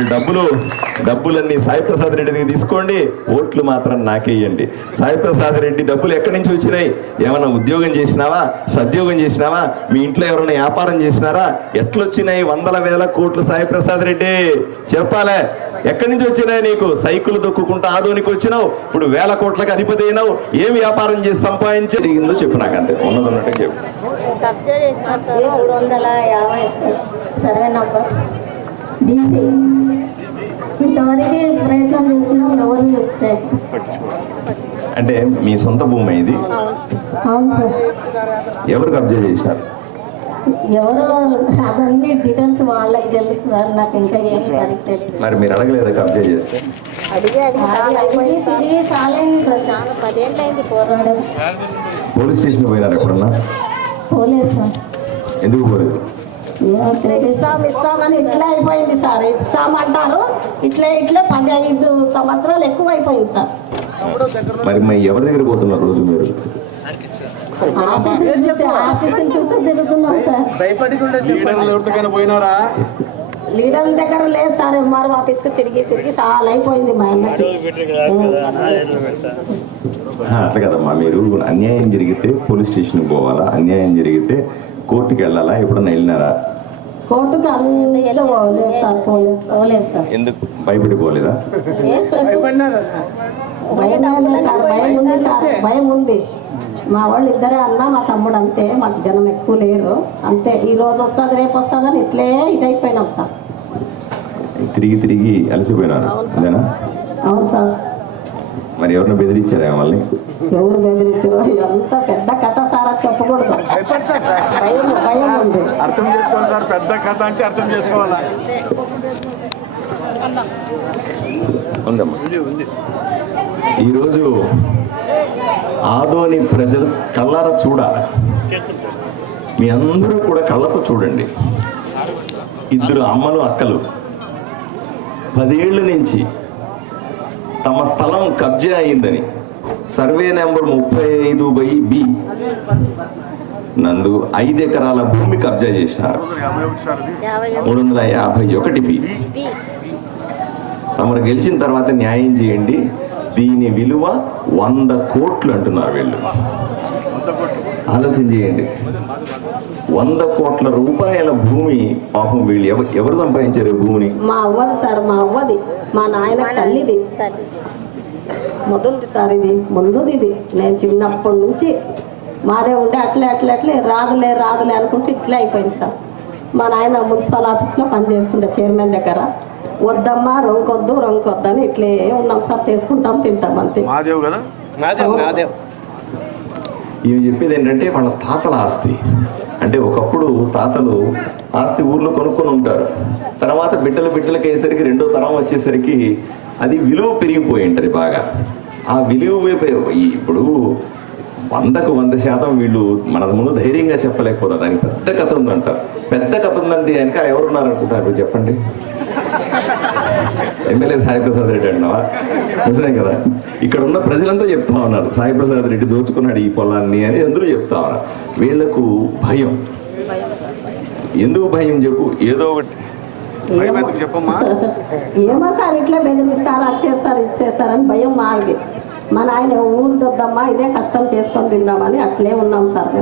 మీరు డబ్బులు డబ్బులన్నీ సాయి ప్రసాద్ రెడ్డి దగ్గర తీసుకోండి. ఓట్లు మాత్రం నాకేయండి సాయి ప్రసాద్ రెడ్డి డబ్బులు ఎక్కడి నుంచి వచ్చినాయి? ఏమైనా ఉద్యోగం చేసినావా? సద్యోగం చేసినావా? మీ ఇంట్లో ఎవరైనా వ్యాపారం చేసినారా? ఎట్లొచ్చినాయి వందల వేల కోట్లు సాయి ప్రసాద్ రెడ్డి? చెప్పాలే. ఎక్కడి నుంచి వచ్చినాయి నీకు? సైకిల్ దొక్కుకుంటా ఆదోనికి వచ్చినావు. ఇప్పుడు వేల కోట్లకు అధిపతి అయినావు. ఏం వ్యాపారం చేసి సంపాదించిందో చెప్పు నాకు అంతే. ఉన్నది ఉన్నట్టు చెప్పు సర్వే నంబర్. ఇంతవరకు ప్రయత్నం చేసినా ఎవరు. అంటే మీ సొంత భూమి ఇది. అవును సార్. ఎవరు కబ్జా చేశారు? ఎవరు అవన్నీ డీటెయిల్స్ వాళ్ళకి తెలుసు సార్ నాకు ఇంకా ఏమి సరిగ్గా తెలియదు మరి మీరు అడగలేదా కబ్జా చేస్తే? అడిగి అడిగి తిరిగి సార్. చాలా పదేళ్ళు అయింది పోరాడం పోలీస్ స్టేషన్ పోయినారు ఎప్పుడన్నా? పోలేదు సార్. ఎందుకు పోలేదు. ఇస్తాం ఇస్తామని ఇట్లా అయిపోయింది సార్. ఇస్తామంటారు ఇట్లా ఇట్లా పది ఐదు సంవత్సరాలు ఎక్కువ అయిపోయింది సార్. మరి మరి ఎవరి దగ్గర పోతున్నారు రోజు మీరు? లీడర్ల దగ్గర లేదు సార్. ఎంఆర్ఓ ఆఫీస్కి తిరిగి తిరిగి చాలా అయిపోయింది మా అట్లా కదమ్మా. మీరు అన్యాయం జరిగితే పోలీస్ స్టేషన్కి పోవాలా? అన్యాయం జరిగితే కోర్టుకి వెళ్ళాలా? ఎప్పుడన్నా వెళ్ళినారా? కోర్టుకి అన్ని పోలేదు సార్ పోలేదు. పోలేదు సార్. ఎందుకు? భయపడిపోలేదా? భయం లేదు సార్ భయం ఉంది సార్ భయం ఉంది. మా వాళ్ళు ఇద్దరే అన్న మా తమ్ముడు అంతే మాకు జనం ఎక్కువ లేరు. అంతే ఈ రోజు వస్తుంది రేపు వస్తుంది అని ఇట్లే ఇదైపోయినాం సార్. తిరిగి తిరిగి అలసిపోయినారు. అదేనా? అవును సార్. మరి ఎవరిని బెదిరించారా వాళ్ళని ఎవరు బెదిరించారు? ఇదంతా పెద్ద కథ సార్ అది చెప్పకూడదు. భయం భయం ఉంది. అర్థం చేసుకోవాలి సార్ పెద్ద కథ అంటే అర్థం చేసుకోవాలా? ఉందమ్మా. ఈరోజు ఆదోని ప్రజలు కళ్ళారా చూడాలి మీ అందరూ కూడా కళ్ళతో చూడండి. ఇద్దరు అమ్మలు అక్కలు. పదేళ్ళ నుంచి తమ స్థలం కబ్జా అయిందని. సర్వే నెంబర్ ముప్పై ఐదు బై బి. నందు ఐదు ఎకరాల భూమి కబ్జా చేసినారు. మూడు వందల యాభై ఒకటి బి. తమరు గెలిచిన తర్వాత న్యాయం చేయండి. దీని విలువ వంద కోట్లు అంటున్నారు వీళ్ళు. ఆలోచన చేయండి. వంద కోట్ల రూపాయల భూమి పాపం వీళ్ళు ఎవరు ఎవరు సంపాదించారు భూమిని? మా అవ్వది సార్ మా అవ్వది. మా నాయన తల్లిది. తల్లి. మొదలుది సార్ ఇది ముందుది ఇది నేను చిన్నప్పటి నుంచి మాదే ఉండే అట్లే అట్లే అట్లే రాదులే రాదులే అనుకుంటే ఇట్లే అయిపోయింది సార్. మా నాయన మున్సిపల్ ఆఫీస్లో పనిచేస్తుండే చైర్మన్ దగ్గర. వద్దమ్మా రొంకొద్దు రొంకొద్దు అని ఇట్లే ఉన్నాం సార్ చేసుకుంటాం తింటాం అంతే. మాదేవ్ కదా? ఇవి చెప్పేది ఏంటంటే వాళ్ళ తాతల ఆస్తి. అంటే ఒకప్పుడు తాతలు ఆస్తి ఊర్లో కొనుక్కొని ఉంటారు. తర్వాత బిడ్డల బిడ్డలకి అయ్యేసరికి రెండో తరం వచ్చేసరికి అది విలువ పెరిగిపోయి ఉంటుంది బాగా. ఆ విలువ ఇప్పుడు వందకు వంద శాతం వీళ్ళు మన ముందు ధైర్యంగా చెప్పలేకపోతారు. దానికి పెద్ద కథ ఉందంటారు పెద్ద కథ ఉందంటే వెనక ఎవరున్నారనుకుంటారు చెప్పండి. ఎమ్మెల్యే సాయి ప్రసాద్ రెడ్డి అంటున్నావా నిజమే కదా. ఇక్కడ ఉన్న ప్రజలంతా చెప్తా ఉన్నారు సాయి ప్రసాద్ రెడ్డి దోచుకున్నాడు ఈ పొలాన్ని అని అందరూ చెప్తా ఉన్నారు. వీళ్ళకు భయం. ఎందుకు భయం చెప్పు? ఏదో ఒకటి. చెప్పమ్మా? ఏమో సార్ ఇట్లా బెదిరిస్తారు అది చేస్తారు ఇది చేస్తారని భయం మాది. మా నాయన ఊరు దొద్దమ్మా ఇదే కష్టం చేసుకొని తిందామని అట్లే ఉన్నాం సార్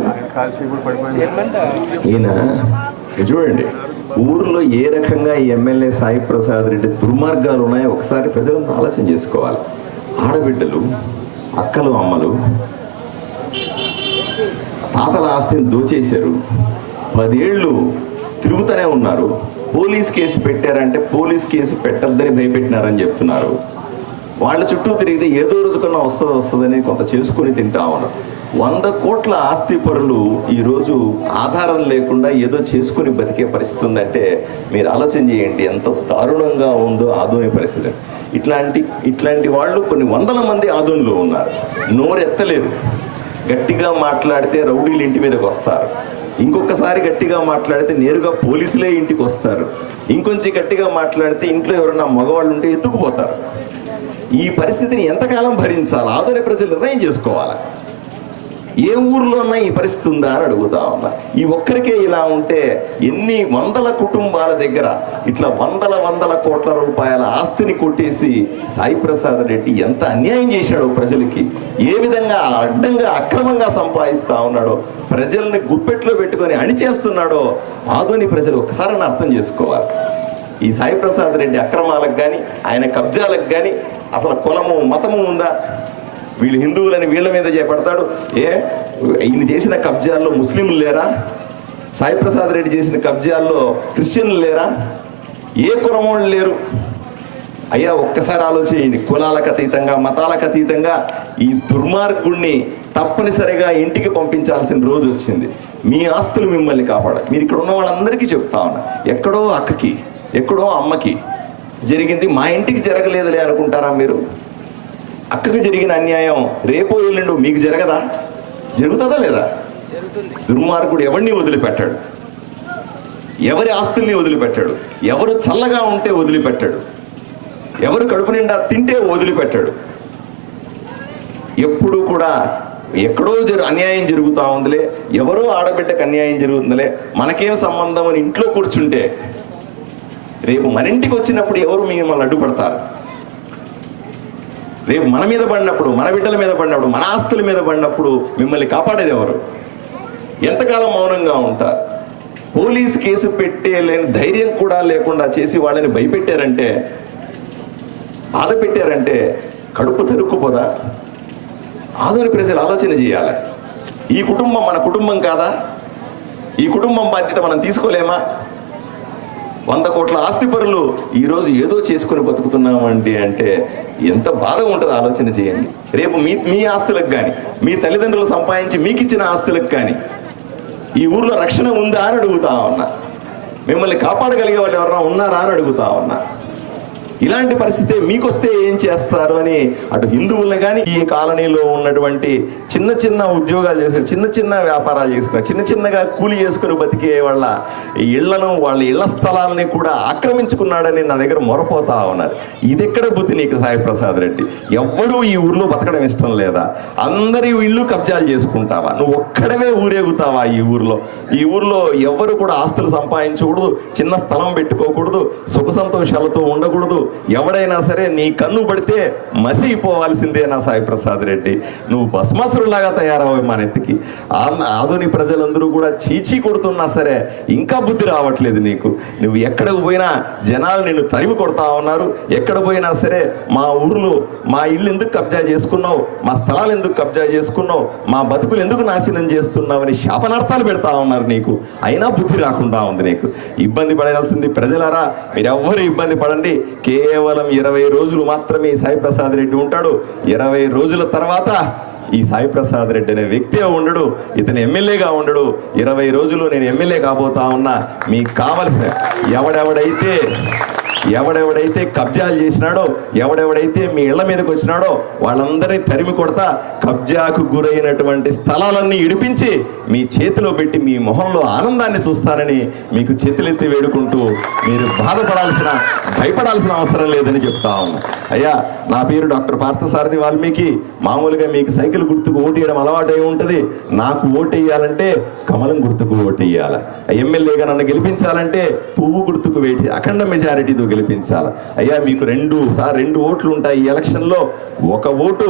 ఈయన చూడండి ఊర్లో ఏ రకంగా ఈ ఎమ్మెల్యే సాయి ప్రసాద్ రెడ్డి దుర్మార్గాలు ఉన్నాయో ఒకసారి ప్రజలంతా ఆలోచన చేసుకోవాలి. ఆడబిడ్డలు అక్కలు అమ్మలు తాతల ఆస్తిని దోచేశారు. పదేళ్ళు తిరుగుతూనే ఉన్నారు. పోలీస్ కేసు పెట్టారంటే పోలీస్ కేసు పెట్టద్దని భయపెట్టినారని చెప్తున్నారు. వాళ్ళ చుట్టూ తిరిగితే ఏదో రోజుకన్నా వస్తుంది వస్తుందని కొంత చేసుకుని తింటా ఉన్నారు. వంద కోట్ల ఆస్తి పరులు ఈరోజు ఆధారం లేకుండా ఏదో చేసుకుని బతికే పరిస్థితి ఉందంటే మీరు ఆలోచన చేయండి ఎంత దారుణంగా ఉందో ఆదోయ పరిస్థితి. ఇట్లాంటి ఇట్లాంటి వాళ్ళు కొన్ని వందల మంది ఆదోనిలో ఉన్నారు. నోరెత్తలేదు. గట్టిగా మాట్లాడితే రౌడీలు ఇంటి మీదకి వస్తారు. ఇంకొకసారి గట్టిగా మాట్లాడితే నేరుగా పోలీసులే ఇంటికి వస్తారు. ఇంకొంచెం గట్టిగా మాట్లాడితే ఇంట్లో ఎవరైనా మగవాళ్ళు ఉంటే ఎత్తుకుపోతారు. ఈ పరిస్థితిని ఎంతకాలం భరించాలి? ఆదరణ ప్రజలు నిర్ణయం చేసుకోవాలి? ఏ ఊర్లోనైనా ఈ పరిస్థితి ఉందా అని అడుగుతా ఉన్నా. ఈ ఒక్కరికే ఇలా ఉంటే ఎన్ని వందల కుటుంబాల దగ్గర ఇట్లా వందల వందల కోట్ల రూపాయల ఆస్తిని కొట్టేసి సాయి ప్రసాద్ రెడ్డి ఎంత అన్యాయం చేశాడో ప్రజలకి ఏ విధంగా అడ్డంగా అక్రమంగా సంపాదిస్తా ఉన్నాడో ప్రజల్ని గుప్పెట్లో పెట్టుకొని అణిచేస్తున్నాడో ఆధుని ప్రజలు ఒకసారి అర్థం చేసుకోవాలి. ఈ సాయి ప్రసాద్ రెడ్డి అక్రమాలకు కానీ ఆయన కబ్జాలకు కానీ అసలు కులము మతము ఉందా? వీళ్ళు హిందువులని వీళ్ళ మీద చేపడతాడు. ఏ? ఈయన చేసిన కబ్జాల్లో ముస్లింలు లేరా? సాయిప్రసాద్ రెడ్డి చేసిన కబ్జాల్లో క్రిస్టియన్లు లేరా? ఏ కులమోళ్ళు లేరు? అయ్యా ఒక్కసారి ఆలోచించండి. కులాలకు అతీతంగా మతాలకు అతీతంగా ఈ దుర్మార్గుణ్ణి తప్పనిసరిగా ఇంటికి పంపించాల్సిన రోజు వచ్చింది. మీ ఆస్తులు మిమ్మల్ని కాపాడ మీరు ఇక్కడ ఉన్న వాళ్ళందరికీ చెప్తా ఉన్నా. ఎక్కడో అక్కకి ఎక్కడో అమ్మకి జరిగింది. మా ఇంటికి జరగలేదులే అనుకుంటారా మీరు? అక్కకు జరిగిన అన్యాయం రేపో ఎల్లుండు మీకు జరగదా? జరుగుతుందా లేదా? దుర్మార్గుడు ఎవరిని వదిలిపెట్టాడు? ఎవరి ఆస్తుల్ని వదిలిపెట్టాడు? ఎవరు చల్లగా ఉంటే వదిలిపెట్టాడు? ఎవరు కడుపు నిండా తింటే వదిలిపెట్టాడు? ఎప్పుడు కూడా ఎక్కడో జరు అన్యాయం జరుగుతూ ఉందిలే ఎవరో ఆడబిడ్డకు అన్యాయం జరుగుతుందిలే మనకేం సంబంధం అని ఇంట్లో కూర్చుంటే రేపు మన ఇంటికి వచ్చినప్పుడు ఎవరు మిమ్మల్ని అడ్డుపడతారు? రేపు మన మీద పడినప్పుడు మన బిడ్డల మీద పడినప్పుడు మన ఆస్తుల మీద పడినప్పుడు మిమ్మల్ని కాపాడేది ఎవరు? ఎంతకాలం మౌనంగా ఉంటారు పోలీస్ కేసు పెట్టేలేని ధైర్యం కూడా లేకుండా చేసి వాళ్ళని భయపెట్టారంటే బాధ పెట్టారంటే కడుపు తెరుక్కుపోదా? ఆధునిక ప్రజలు ఆలోచన చేయాలి. ఈ కుటుంబం మన కుటుంబం కాదా? ఈ కుటుంబం బాధ్యత మనం తీసుకోలేమా? వంద కోట్ల ఆస్తిపరులు ఈరోజు ఏదో చేసుకుని బతుకుతున్నామండి అంటే ఎంత బాధ ఉంటుంది ఆలోచన చేయండి. రేపు మీ మీ ఆస్తులకు కానీ మీ తల్లిదండ్రులు సంపాదించి మీకు ఇచ్చిన ఆస్తులకు కానీ ఈ ఊర్లో రక్షణ ఉందా అని అడుగుతా ఉన్నా. మిమ్మల్ని కాపాడగలిగే వాళ్ళు ఎవరైనా ఉన్నారా అని అడుగుతా ఉన్నా. ఇలాంటి పరిస్థితి మీకొస్తే ఏం చేస్తారు అని అటు హిందువుల్ని కానీ ఈ కాలనీలో ఉన్నటువంటి చిన్న చిన్న ఉద్యోగాలు చేసుకుని చిన్న చిన్న వ్యాపారాలు చేసుకుని చిన్న చిన్నగా కూలి చేసుకుని బతికే వాళ్ళ ఇళ్ళను వాళ్ళ ఇళ్ళ స్థలాలని కూడా ఆక్రమించుకున్నాడని నా దగ్గర మొరపోతా ఉన్నారు. ఇది ఎక్కడ బుద్ధి నీకు సాయి ప్రసాద్ రెడ్డి? ఎవ్వడూ ఈ ఊర్లో బతకడం ఇష్టం లేదా? అందరి ఇళ్ళు కబ్జాలు చేసుకుంటావా? నువ్వు ఒక్కడవే ఊరేగుతావా ఈ ఊర్లో? ఈ ఊర్లో ఎవరు కూడా ఆస్తులు సంపాదించకూడదు చిన్న స్థలం పెట్టుకోకూడదు సుఖ సంతోషాలతో ఉండకూడదు ఎవడైనా సరే నీ కన్ను పడితే మసిగిపోవాల్సిందే నా సాయి ప్రసాద్ రెడ్డి. నువ్వు భస్మాసురులాగా తయారవు మన ఎత్తికి. ఆ- ఆధునిక ప్రజలందరూ కూడా చీచీ కొడుతున్నా సరే ఇంకా బుద్ధి రావట్లేదు నీకు. నువ్వు ఎక్కడికి పోయినా జనాలు నిన్ను తరిమి కొడతా ఉన్నారు. ఎక్కడ పోయినా సరే మా ఊర్లో మా ఇల్లు ఎందుకు కబ్జా చేసుకున్నావు? మా స్థలాలు ఎందుకు కబ్జా చేసుకున్నావు? మా బతుకులు ఎందుకు నాశనం చేస్తున్నావు అని శాపనార్థాలు పెడతా ఉన్నారు నీకు. అయినా బుద్ధి రాకుండా ఉంది నీకు. ఇబ్బంది పడాల్సింది ప్రజలారా. మీరెవ్వరు ఇబ్బంది పడండి. కే కేవలం ఇరవై రోజులు మాత్రమే సాయి ప్రసాద్ రెడ్డి ఉంటాడు. ఇరవై రోజుల తర్వాత ఈ సాయి ప్రసాద్ రెడ్డి అనే వ్యక్తే ఉండడు ఇతను ఎమ్మెల్యేగా ఉండడు. ఇరవై రోజులు నేను ఎమ్మెల్యే కాబోతా ఉన్నా మీకు కావలసిన ఎవడెవడైతే ఎవడెవడైతే కబ్జాలు చేసినాడో ఎవడెవడైతే మీ ఇళ్ళ మీదకి వచ్చినాడో వాళ్ళందరినీ తరిమి కొడతా కబ్జాకు గురైనటువంటి స్థలాలన్నీ ఇడిపించి మీ చేతిలో పెట్టి మీ మొహంలో ఆనందాన్ని చూస్తానని మీకు చేతులెత్తి వేడుకుంటూ మీరు బాధపడాల్సిన భయపడాల్సిన అవసరం లేదని చెప్తా అయ్యా నా పేరు డాక్టర్ పార్థసారథి వాల్మీకి. మామూలుగా మీకు సైకిల్ గుర్తుకు ఓటేయడం అలవాటు అయి ఉంటుంది. నాకు ఓటేయాలంటే కమలం గుర్తుకు ఓటేయాలి. ఎమ్మెల్యేగా నన్ను గెలిపించాలంటే పువ్వు గుర్తుకు వేటి అఖండ మెజారిటీ గెలిపించాలి. అయ్యా మీకు రెండు సార్ రెండు ఓట్లు ఉంటాయి ఈ ఎలక్షన్లో. ఒక ఓటు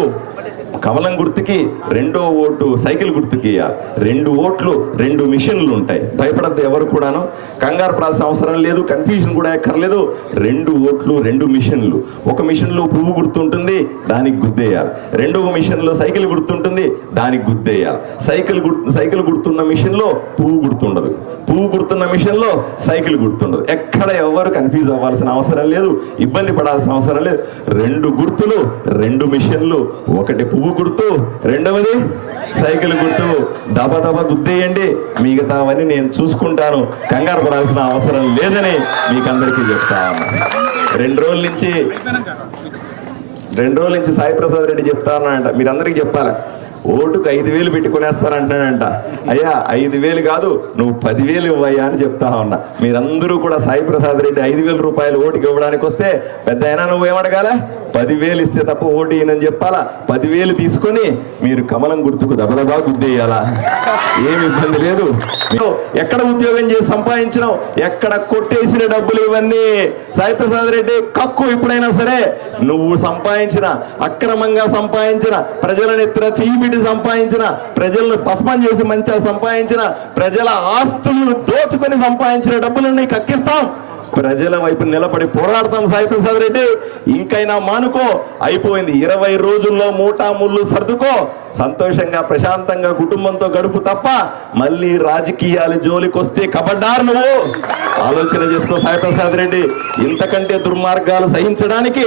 కమలం గుర్తుకి రెండో ఓటు సైకిల్ గుర్తుకి రెండు ఓట్లు రెండు మిషన్లు ఉంటాయి. భయపడద్దు ఎవరు కూడాను. కంగారు పడాల్సిన అవసరం లేదు కన్ఫ్యూజన్ కూడా ఎక్కర్లేదు. రెండు ఓట్లు రెండు మిషన్లు. ఒక మిషన్లో పువ్వు గుర్తుంటుంది దానికి గుద్దేయాలి. రెండవ మిషన్లో సైకిల్ గుర్తుంటుంది దానికి గుద్దేయాలి. సైకిల్ గుర్తు సైకిల్ గుర్తున్న మిషన్లో పువ్వు గుర్తుండదు. పువ్వు గుర్తున్న మిషన్లో సైకిల్ గుర్తుండదు. ఎక్కడ ఎవరు కన్ఫ్యూజ్ అవ్వాల్సిన అవసరం లేదు ఇబ్బంది పడాల్సిన అవసరం లేదు. రెండు గుర్తులు రెండు మిషన్లు ఒకటి పువ్వు గుర్తు. రెండవది సైకిల్ గుర్తు. దబ దబ గుద్దేయండి. మిగతావన్నీ నేను చూసుకుంటాను. కంగారు పడాల్సిన అవసరం లేదని మీకు అందరికీ చెప్తా రెండు రోజుల నుంచి రెండు రోజుల నుంచి సాయి ప్రసాద్ రెడ్డి చెప్తా మీరందరికీ చెప్పాలి? ఓటుకు ఐదు వేలు పెట్టుకునేస్తానంటాడంట అయ్యా ఐదు వేలు కాదు నువ్వు పదివేలు ఇవ్వయ్యా అని చెప్తా ఉన్నా. మీరందరూ కూడా సాయి ప్రసాద్ రెడ్డి ఐదు వేల రూపాయలు ఓటుకి ఇవ్వడానికి వస్తే పెద్ద అయినా నువ్వు ఏమడగాల పదివేలు ఇస్తే తప్ప ఓటు ఈయనని చెప్పాలా? పదివేలు తీసుకొని మీరు కమలం గుర్తుకు దబదబా గుద్దేయాలా? ఏమి ఇబ్బంది లేదు. ఎక్కడ ఉద్యోగం చేసి సంపాదించినావు? ఎక్కడ కొట్టేసిన డబ్బులు ఇవన్నీ? సాయి ప్రసాద్ రెడ్డి కక్కు ఇప్పుడైనా సరే నువ్వు సంపాదించిన అక్రమంగా సంపాదించిన ప్రజలను ఎత్తున చీమిటి సంపాదించిన ప్రజలను భస్మం చేసి మంచిగా సంపాదించిన ప్రజల ఆస్తులను దోచుకొని సంపాదించిన డబ్బులను నీకు కక్కిస్తాం. ప్రజల వైపు నిలబడి పోరాడతాం సాయిప్రసాద్ రెడ్డి. ఇంకైనా మానుకో అయిపోయింది. ఇరవై రోజుల్లో మూటా ముళ్ళు సర్దుకో. సంతోషంగా ప్రశాంతంగా కుటుంబంతో గడుపు తప్ప మళ్ళీ రాజకీయాల జోలికి వస్తే కబడ్డారు నువ్వు. ఆలోచన చేసుకో సాయిప్రసాద్ రెడ్డి. ఇంతకంటే దుర్మార్గాలు సహించడానికి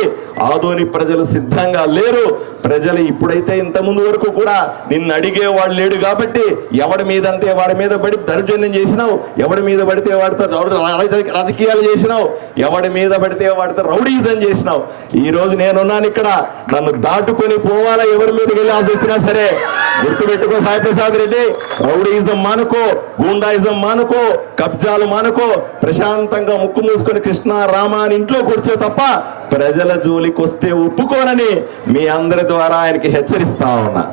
ఆదోని ప్రజలు సిద్ధంగా లేరు. ప్రజలు ఇప్పుడైతే ఇంత ముందు వరకు కూడా నిన్ను అడిగే వాడు లేడు కాబట్టి ఎవడి మీద అంటే వాడి మీద పడి దౌర్జన్యం చేసినావు. ఎవడి మీద పడితే వాడితో రాజకీయాలు చేసినావు? ఎవడి మీద పడితే వాడితో రౌడీజం చేసినావు? ఈ రోజు నేనున్నాను ఇక్కడ. నన్ను దాటుకొని పోవాలా ఎవరి మీదకి వెళ్ళాల్సి వచ్చినా సరే. గుర్తుపెట్టుకో సాయి ప్రసాద్ రెడ్డి. రౌడీజం మానుకో గూండాయిజం మానుకో కబ్జాలు మానుకో ప్రశాంతంగా ముక్కు మూసుకొని కృష్ణ రామ అని ఇంట్లో కూర్చో తప్ప ప్రజల జోలికి వస్తే ఒప్పుకోనని మీ అందరి ద్వారా ఆయనకి హెచ్చరిస్తా ఉన్నా.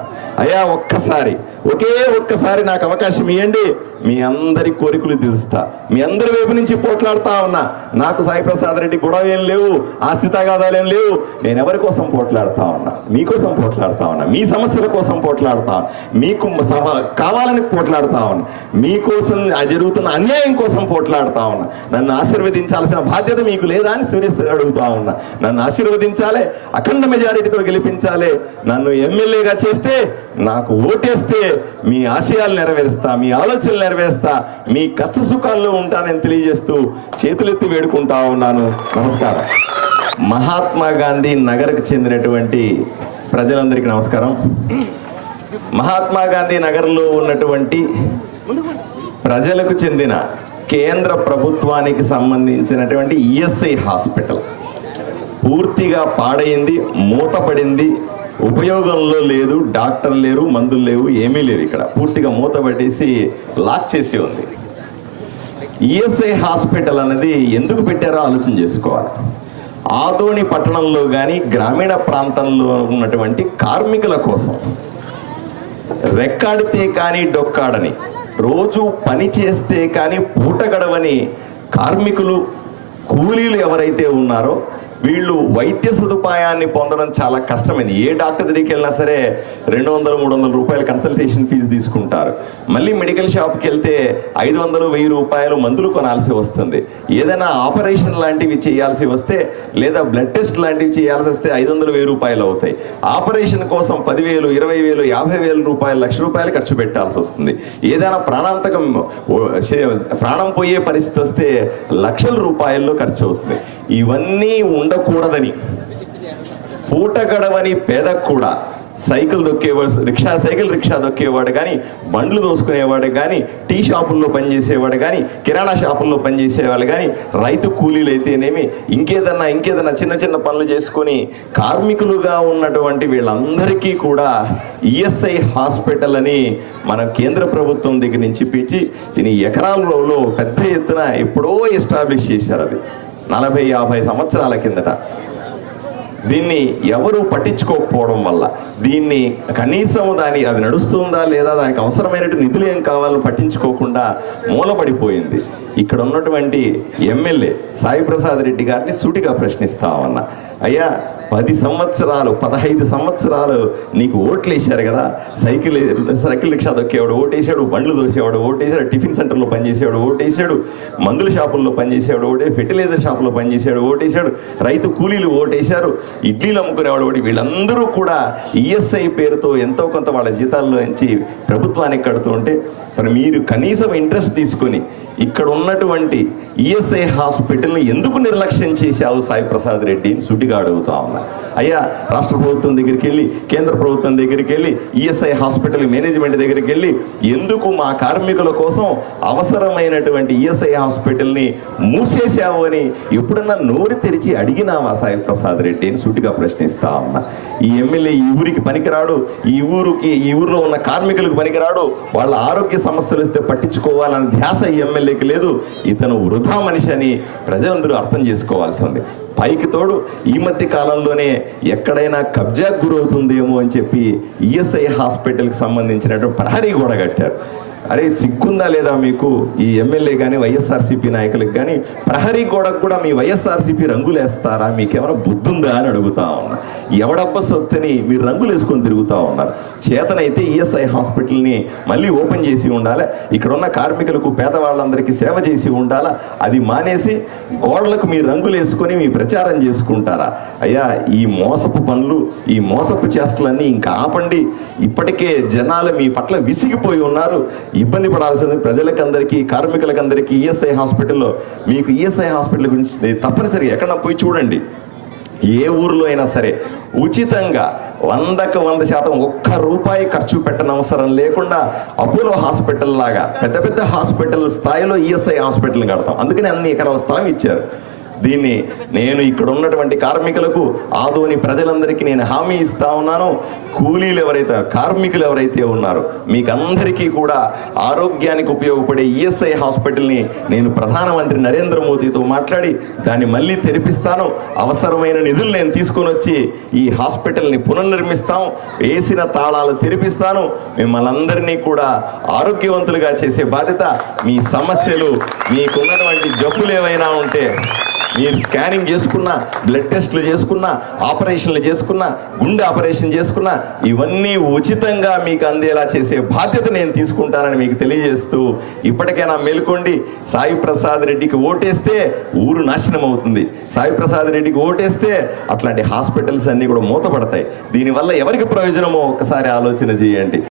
అయ్యా ఒక్కసారి ఒకే ఒక్కసారి నాకు అవకాశం ఇవ్వండి మీ అందరి కోరికలు తీరుస్తా. మీ అందరి వైపు నుంచి పోట్లాడుతా ఉన్నా. నాకు సాయి ప్రసాద్ రెడ్డి గొడవ ఏం లేవు ఆస్తితాగాదాలు ఏం లేవు. నేను ఎవరి కోసం పోట్లాడుతా ఉన్నా? మీకోసం పోట్లాడుతా ఉన్నా. మీ సమస్యల కోసం పోట్లాడుతా మీకు కావాలని పోట్లాడుతా ఉన్నా. మీకోసం జరుగుతున్న అన్యాయం కోసం పోట్లాడుతా ఉన్నా. నన్ను ఆశీర్వదించాల్సిన బాధ్యత మీకు లేదా అని సురేష్ అడుగుతా ఉన్నా. నన్ను ఆశీర్వదించాలి అఖండ మెజారిటీతో గెలిపించాలి. నన్ను ఎమ్మెల్యేగా చేస్తే నాకు ఓటేస్తే మీ ఆశయాలు నెరవేరుస్తా మీ ఆలోచనలు నెరవేరుస్తా మీ కష్ట సుఖాల్లో ఉంటానని తెలియజేస్తూ చేతులెత్తి వేడుకుంటా ఉన్నాను. నమస్కారం. మహాత్మా గాంధీ నగర్కు చెందినటువంటి ప్రజలందరికీ నమస్కారం. మహాత్మా గాంధీ నగర్లో ఉన్నటువంటి ప్రజలకు చెందిన కేంద్ర ప్రభుత్వానికి సంబంధించినటువంటి ఈఎస్ఐ హాస్పిటల్. పూర్తిగా పాడైంది మూతపడింది. ఉపయోగంలో లేదు డాక్టర్ లేరు మందులు లేవు ఏమీ లేవు ఇక్కడ. పూర్తిగా మూత పట్టేసి లాక్ చేసి ఉంది. ఈఎస్ఐ హాస్పిటల్ అనేది ఎందుకు పెట్టారో ఆలోచన చేసుకోవాలి. ఆదోని పట్టణంలో కానీ గ్రామీణ ప్రాంతంలో ఉన్నటువంటి కార్మికుల కోసం రెక్కాడితే కానీ డొక్కాడని రోజు పని చేస్తే కానీ పూట గడవని కార్మికులు కూలీలు ఎవరైతే ఉన్నారో వీళ్ళు వైద్య సదుపాయాన్ని పొందడం చాలా కష్టమైంది. ఏ డాక్టర్ దగ్గరికి వెళ్ళినా సరే రెండు వందలు మూడు వందల రూపాయలు కన్సల్టేషన్ ఫీజు తీసుకుంటారు. మళ్ళీ మెడికల్ షాప్కి వెళ్తే ఐదు వందలు వెయ్యి రూపాయలు మందులు కొనాల్సి వస్తుంది. ఏదైనా ఆపరేషన్ లాంటివి చేయాల్సి వస్తే లేదా బ్లడ్ టెస్ట్ లాంటివి చేయాల్సి వస్తే ఐదు వందలు వెయ్యి రూపాయలు అవుతాయి. ఆపరేషన్ కోసం పదివేలు ఇరవై వేలు యాభై వేల రూపాయలు లక్ష రూపాయలు ఖర్చు పెట్టాల్సి వస్తుంది. ఏదైనా ప్రాణాంతకం ప్రాణం పోయే పరిస్థితి వస్తే లక్షల రూపాయల్లో ఖర్చు అవుతుంది. ఇవన్నీ ఉండకూడదని. పూట గడవని పేద కూడా. సైకిల్ దొక్కేవాడు రిక్షా సైకిల్ రిక్షా దొక్కేవాడు కానీ బండ్లు దోసుకునేవాడు కానీ టీ షాపుల్లో పనిచేసేవాడు కానీ కిరాణా షాపుల్లో పనిచేసేవాళ్ళు కానీ రైతు కూలీలు అయితేనేమి ఇంకేదన్నా ఇంకేదన్నా చిన్న చిన్న పనులు చేసుకొని కార్మికులుగా ఉన్నటువంటి వీళ్ళందరికీ కూడా ఈఎస్ఐ హాస్పిటల్ అని మన కేంద్ర ప్రభుత్వం దగ్గర నుంచి పిలిచి దీని ఎకరాలలో పెద్ద ఎత్తున ఎప్పుడో ఎస్టాబ్లిష్ చేశారు అది. నలభై యాభై సంవత్సరాల కిందట. దీన్ని ఎవరు పట్టించుకోకపోవడం వల్ల దీన్ని కనీసం దాని అది నడుస్తుందా లేదా దానికి అవసరమైనటువంటి నిధులు ఏం కావాలని పట్టించుకోకుండా మూలపడిపోయింది ఇక్కడ ఉన్నటువంటి ఎమ్మెల్యే సాయి ప్రసాద్ రెడ్డి గారిని సూటిగా ప్రశ్నిస్తామన్నా అయ్యా పది సంవత్సరాలు పదహైదు సంవత్సరాలు నీకు ఓట్లు వేశారు కదా. సైకిల్ సైకిల్ రిక్షా దొక్కేవాడు ఓటేసాడు బండ్లు దోసేవాడు ఓటేసాడు టిఫిన్ సెంటర్లో పనిచేసేవాడు ఓటేసాడు మందుల షాపుల్లో పనిచేసేవాడు ఓటే ఫెర్టిలైజర్ షాపులో పనిచేసాడు ఓటేసాడు రైతు కూలీలు ఓటేశారు ఇడ్లీలు అమ్ముకునేవాడు ఓటి. వీళ్ళందరూ కూడా ఈఎస్ఐ పేరుతో ఎంతో కొంత వాళ్ళ జీతాల్లో నుంచి ప్రభుత్వానికి కడుతూ ఉంటే మరి మీరు కనీసం ఇంట్రెస్ట్ తీసుకొని ఇక్కడ ఉన్నటువంటి ఈఎస్ఐ హాస్పిటల్ని ఎందుకు నిర్లక్ష్యం చేశావు సాయి ప్రసాద్ రెడ్డి అని సుటిగా అడుగుతా ఉన్నా. అయ్యా రాష్ట్ర ప్రభుత్వం దగ్గరికి వెళ్ళి కేంద్ర ప్రభుత్వం దగ్గరికి వెళ్ళి ఈఎస్ఐ హాస్పిటల్ మేనేజ్మెంట్ దగ్గరికి వెళ్ళి ఎందుకు మా కార్మికుల కోసం అవసరమైనటువంటి ఈఎస్ఐ హాస్పిటల్ని మూసేశావు అని ఎప్పుడన్నా నోరు తెరిచి అడిగినావా సాయి ప్రసాద్ రెడ్డి అని ప్రశ్నిస్తా ఉన్నా. ఈ ఎమ్మెల్యే ఈ ఊరికి పనికిరాడు ఈ ఊరికి ఈ ఊరిలో ఉన్న కార్మికులకు పనికిరాడు వాళ్ళ ఆరోగ్య సమస్యలు వస్తే పట్టించుకోవాలన్న ధ్యాస ఈ ఎమ్మెల్యేకి లేదు. ఇతను వృధా మనిషి అని ప్రజలందరూ అర్థం చేసుకోవాల్సి ఉంది. పైకి తోడు ఈ మధ్య కాలంలోనే ఎక్కడైనా కబ్జాకు గురవుతుందేమో అని చెప్పి ఈఎస్ఐ హాస్పిటల్కి సంబంధించినటువంటి ప్రహరీ గోడ కట్టారు. అరే సిగ్గుందా లేదా మీకు? ఈ ఎమ్మెల్యే కానీ వైఎస్ఆర్సీపీ నాయకులకు కానీ ప్రహరీ గోడకు కూడా మీ వైఎస్ఆర్సీపీ రంగులు వేస్తారా మీకేమైనా బుద్ధుందా అని అడుగుతా ఉన్నా. ఎవడబ్బ సొత్తని మీరు రంగులు వేసుకొని తిరుగుతూ ఉన్నారు. చేతనైతే ఈఎస్ఐ హాస్పిటల్ని మళ్ళీ ఓపెన్ చేసి ఉండాలి. ఇక్కడ ఉన్న కార్మికులకు పేదవాళ్ళందరికీ సేవ చేసి ఉండాలా? అది మానేసి గోడలకు మీ రంగులు వేసుకొని మీ ప్రచారం చేసుకుంటారా? అయ్యా ఈ మోసపు పనులు ఈ మోసపు చేష్టలన్నీ ఇంకా ఆపండి. ఇప్పటికే జనాలు మీ పట్ల విసిగిపోయి ఉన్నారు. ఇబ్బంది పడాల్సింది ప్రజలకందరికీ కార్మికులకందరికీ ఈఎస్ఐ హాస్పిటల్లో. మీకు ఈఎస్ఐ హాస్పిటల్ గురించి తప్పనిసరిగా ఎక్కడ పోయి చూడండి. ఏ ఊర్లో అయినా సరే ఉచితంగా వందకు వంద శాతం ఒక్క రూపాయి ఖర్చు పెట్టనవసరం లేకుండా అపోలో హాస్పిటల్ లాగా పెద్ద పెద్ద హాస్పిటల్ స్థాయిలో ఈఎస్ఐ హాస్పిటల్ కడతాం. అందుకని అన్ని ఎకరాల స్థలం ఇచ్చారు. దీన్ని నేను ఇక్కడ ఉన్నటువంటి కార్మికులకు ఆదోని ప్రజలందరికీ నేను హామీ ఇస్తా ఉన్నాను. కూలీలు ఎవరైతే కార్మికులు ఎవరైతే ఉన్నారో మీకు అందరికీ కూడా ఆరోగ్యానికి ఉపయోగపడే ఈఎస్ఐ హాస్పిటల్ని నేను ప్రధానమంత్రి నరేంద్ర మోదీతో మాట్లాడి దాన్ని మళ్ళీ తెరిపిస్తాను. అవసరమైన నిధులు నేను తీసుకొని వచ్చి ఈ హాస్పిటల్ని పునర్నిర్మిస్తాం. వేసిన తాళాలు తెరిపిస్తాను. మిమ్మల్ని అందరినీ కూడా ఆరోగ్యవంతులుగా చేసే బాధ్యత మీ సమస్యలు మీకున్నటువంటి జబ్బులు ఏవైనా ఉంటే మీరు స్కానింగ్ చేసుకున్నా బ్లడ్ టెస్ట్లు చేసుకున్నా ఆపరేషన్లు చేసుకున్నా గుండె ఆపరేషన్ చేసుకున్నా ఇవన్నీ ఉచితంగా మీకు అందేలా చేసే బాధ్యత నేను తీసుకుంటానని మీకు తెలియజేస్తూ ఇప్పటికైనా మేల్కోండి. సాయి ప్రసాద్ రెడ్డికి ఓటేస్తే ఊరు నాశనం అవుతుంది. సాయి ప్రసాద్ రెడ్డికి ఓటేస్తే అట్లాంటి హాస్పిటల్స్ అన్నీ కూడా మూతపడతాయి. దీనివల్ల ఎవరికి ప్రయోజనమో ఒక్కసారి ఆలోచన చేయండి.